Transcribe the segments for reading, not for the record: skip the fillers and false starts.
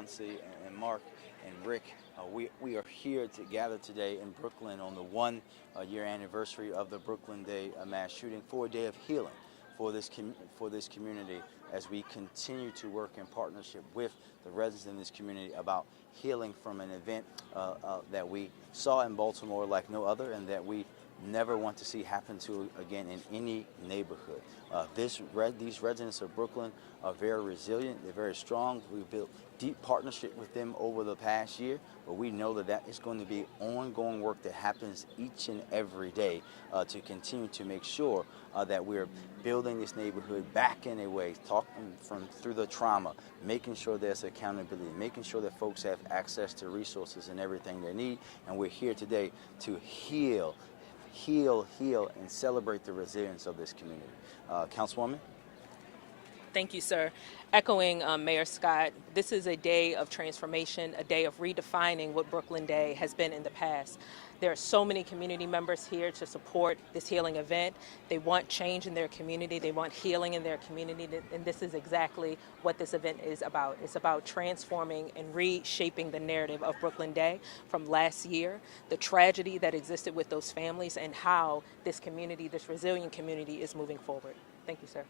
Chauncey and Mark and Rick. We are here to gather today in Brooklyn on the one-year anniversary of the Brooklyn Day mass shooting for a day of healing for this community, as we continue to work in partnership with the residents in this community about healing from an event that we saw in Baltimore like no other, and that we never want to see happen to again in any neighborhood. These residents of Brooklyn are very resilient. They're very strong. We've built deep partnership with them over the past year, but we know that that is going to be ongoing work that happens each and every day to continue to make sure that we're building this neighborhood back in a way, talking through the trauma, making sure there's accountability, making sure that folks have access to resources and everything they need. And we're here today to heal, and celebrate the resilience of this community. Councilwoman? Thank you, sir. Echoing Mayor Scott, this is a day of transformation, a day of redefining what Brooklyn Day has been in the past. There are so many community members here to support this healing event. They want change in their community. They want healing in their community. And this is exactly what this event is about. It's about transforming and reshaping the narrative of Brooklyn Day from last year, the tragedy that existed with those families, and how this community, this resilient community, is moving forward. Thank you, sir.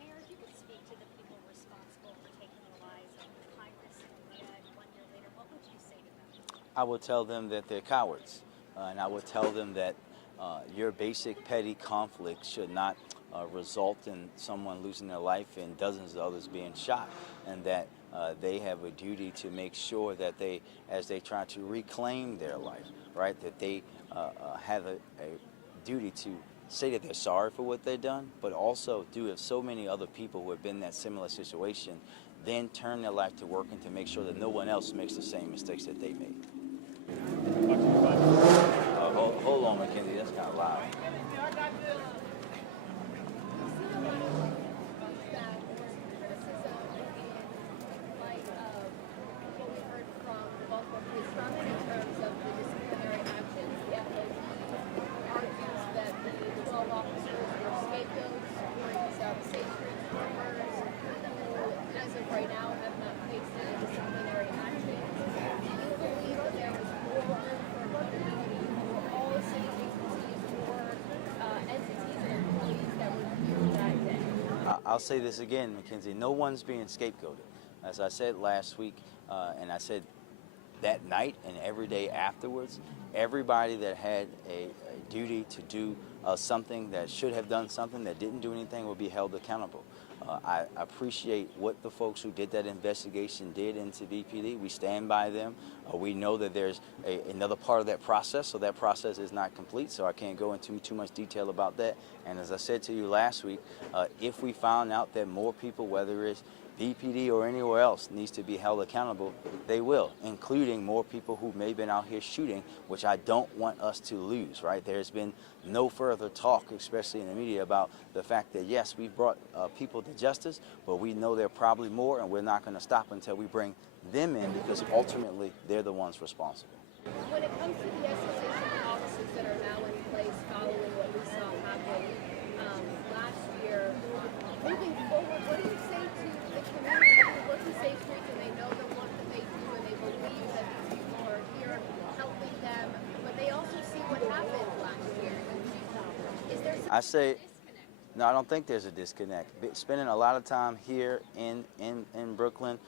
Mayor, if you could speak to the people responsible for taking the lives of Tyrus and Leah 1 year later, what would you say to them? I would tell them that they're cowards, and I would tell them that your basic petty conflict should not result in someone losing their life and dozens of others being shot, and that they have a duty to make sure that they, as they try to reclaim their life, right, that they have a duty to say that they're sorry for what they've done, but also do if so many other people who have been in that similar situation, then turn their life to working to make sure that no one else makes the same mistakes that they made. Hold on, Mackenzie, that's kind of loud. I'll say this again, Mackenzie, no one's being scapegoated. As I said last week, and I said that night and every day afterwards, everybody that had a duty to do something, that should have done something, that didn't do anything, will be held accountable. I appreciate what the folks who did that investigation did into BPD. We stand by them. We know that there's another part of that process, so that process is not complete, so I can't go into too much detail about that. And as I said to you last week, if we found out that more people, whether it's BPD or anywhere else, needs to be held accountable, they will, including more people who may have been out here shooting, which I don't want us to lose, right? There's been no further talk, especially in the media, about the fact that, yes, we've brought people to justice, but we know there are probably more, and we're not going to stop until we bring them in, because ultimately they're the ones responsible. When it comes to the escalation policies that are now in place following what we saw happen last year, moving forward, what do you say to the community who look to Safe Streets and they know the work that they do and they believe that these people are here helping them, but they also see what happened last year? Is there some disconnect? No, I don't think there's a disconnect. Spending a lot of time here in Brooklyn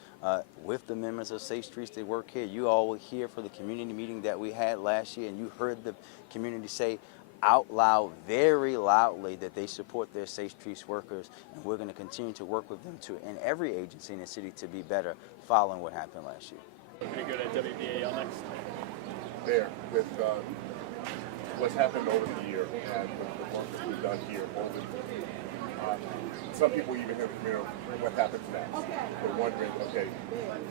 with the members of Safe Streets that work here. You all were here for the community meeting that we had last year, and you heard the community say out loud, very loudly, that they support their Safe Streets workers, and we're going to continue to work with them in every agency in the city to be better following what happened last year. We're going to go to WMAR next. There, with what's happened over the year and the work that we've done here, some people even have, what happens next. They're wondering, okay,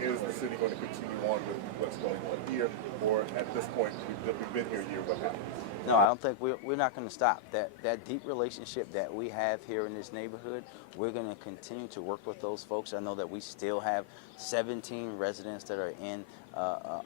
is the city going to continue on with what's going on here, or at this point, we've been here a year, what happens? No, I don't think we're not going to stop. That deep relationship that we have here in this neighborhood, we're going to continue to work with those folks. I know that we still have 17 residents that are in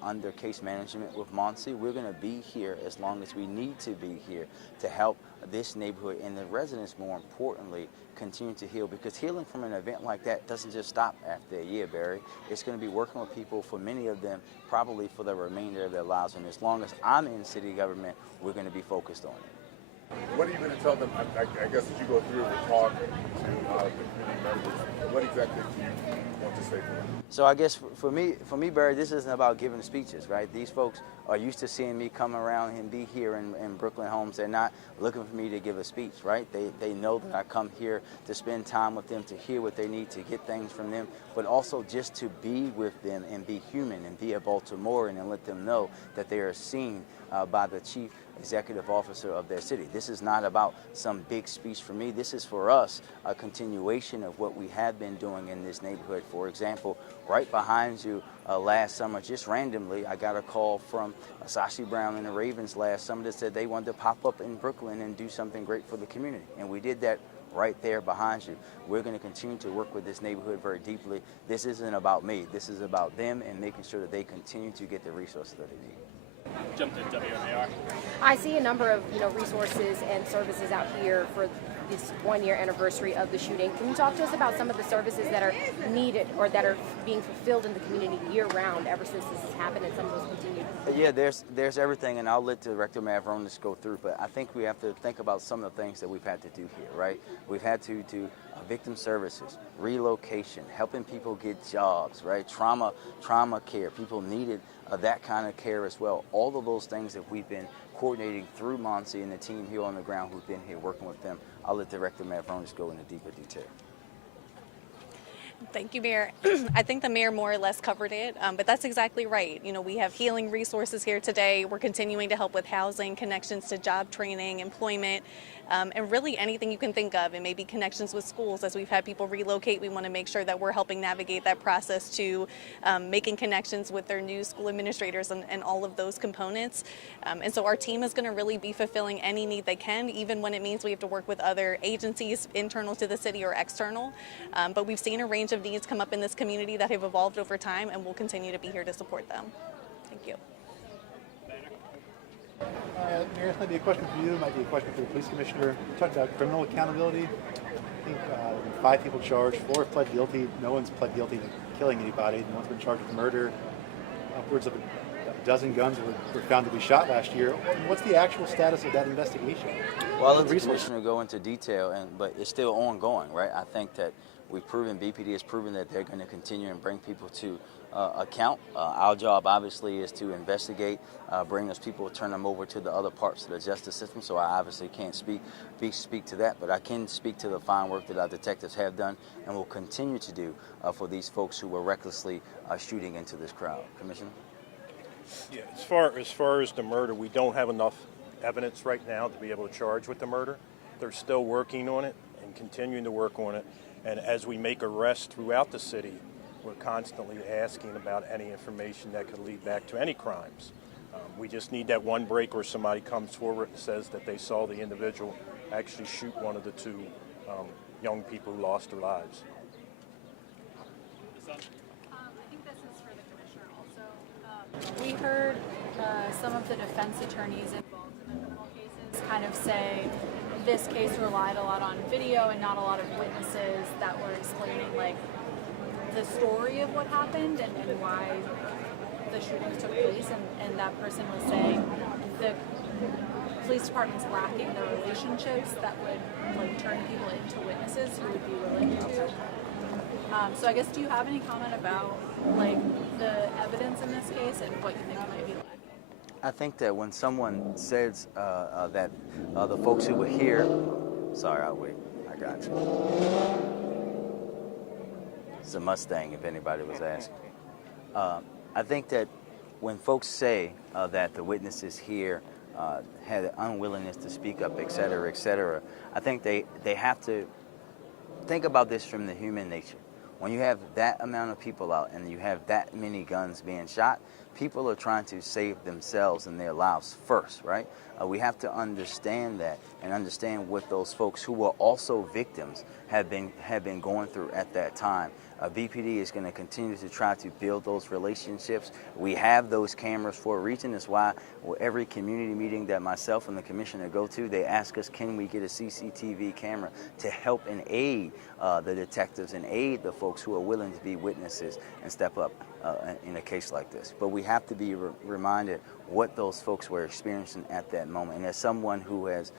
under case management with Monty. We're going to be here as long as we need to be here to help this neighborhood and the residents, more importantly, continue to heal, because healing from an event like that doesn't just stop after a year, Barry. It's going to be working with people, for many of them, probably for the remainder of their lives. And as long as I'm in city government, we're going to be focused on it. What are you going to tell them? I guess as you go through and talk to the community members, what exactly do you want to say to them? So I guess for me, Barry, this isn't about giving speeches, right? These folks are used to seeing me come around and be here in Brooklyn Homes. They're not looking for me to give a speech, right? They know that I come here to spend time with them, to hear what they need, to get things from them, but also just to be with them and be human and be a Baltimorean and let them know that they are seen by the chief executive officer of their city. This is not about some big speech for me. This is for us a continuation of what we have been doing in this neighborhood. For example, right behind you last summer, just randomly, I got a call from Sashi Brown and the Ravens last summer that said they wanted to pop up in Brooklyn and do something great for the community. And we did that right there behind you. We're going to continue to work with this neighborhood very deeply. This isn't about me. This is about them and making sure that they continue to get the resources that they need. Jump to WMAR. I see a number of resources and services out here for this 1-year anniversary of the shooting. Can you talk to us about some of the services that are needed or that are being fulfilled in the community year-round ever since this has happened, and some of those continue? Yeah, there's everything, and I'll let Director Mavronis go through, but I think we have to think about some of the things that we've had to do here, right? We've had to do victim services, relocation, helping people get jobs, right? Trauma care. People needed that kind of care as well. All of those things that we've been coordinating through Monty and the team here on the ground who've been here working with them. I'll let Director Mavronis go into deeper detail. Thank you, Mayor. I think the mayor more or less covered it, but that's exactly right. We have healing resources here today. We're continuing to help with housing, connections to job training, employment, and really anything you can think of, and maybe connections with schools. As we've had people relocate, we want to make sure that we're helping navigate that process to making connections with their new school administrators and all of those components. And so our team is going to really be fulfilling any need they can, even when it means we have to work with other agencies internal to the city or external. But we've seen a range of needs come up in this community that have evolved over time, and we'll continue to be here to support them. Thank you. Mayor, this might be a question for you, might be a question for the police commissioner. You talked about criminal accountability. I think 5 people charged, 4 have pled guilty. No one's pled guilty to killing anybody. No one's been charged with murder. Upwards of a dozen guns were found to be shot last year. What's the actual status of that investigation? Well, I'll let the commissioner go into detail, but it's still ongoing, right? I think that we've proven, BPD has proven that they're going to continue and bring people to account. Our job, obviously, is to investigate, bring those people, turn them over to the other parts of the justice system. So I obviously can't speak to that, but I can speak to the fine work that our detectives have done and will continue to do for these folks who were recklessly shooting into this crowd. Commissioner? Yeah, as far as the murder, we don't have enough evidence right now to be able to charge with the murder. They're still working on it and continuing to work on it. And as we make arrests throughout the city, we're constantly asking about any information that could lead back to any crimes. We just need that one break where somebody comes forward and says that they saw the individual actually shoot one of the 2 young people who lost their lives. I think this is for the commissioner also. We heard some of the defense attorneys involved in the criminal cases kind of say this case relied a lot on video and not a lot of witnesses that were explaining the story of what happened and why the shootings took place, and that person was saying the police department's lacking the relationships that would turn people into witnesses who would be willing to help. So I guess, do you have any comment about the evidence in this case and what you think might be lacking? I think that when someone says that the folks who were here, sorry, I'll wait. I got you. It's a Mustang, if anybody was asking. I think that when folks say that the witnesses here had an unwillingness to speak up, et cetera, I think they have to think about this from the human nature. When you have that amount of people out and you have that many guns being shot, people are trying to save themselves and their lives first, right? We have to understand that and understand what those folks who were also victims have been going through at that time. BPD is going to continue to try to build those relationships. We have those cameras for a reason. That's why every community meeting that myself and the commissioner go to, they ask us, can we get a CCTV camera to help and aid the detectives and aid the folks who are willing to be witnesses and step up in a case like this. But we have to be reminded what those folks were experiencing at that moment. And as someone who has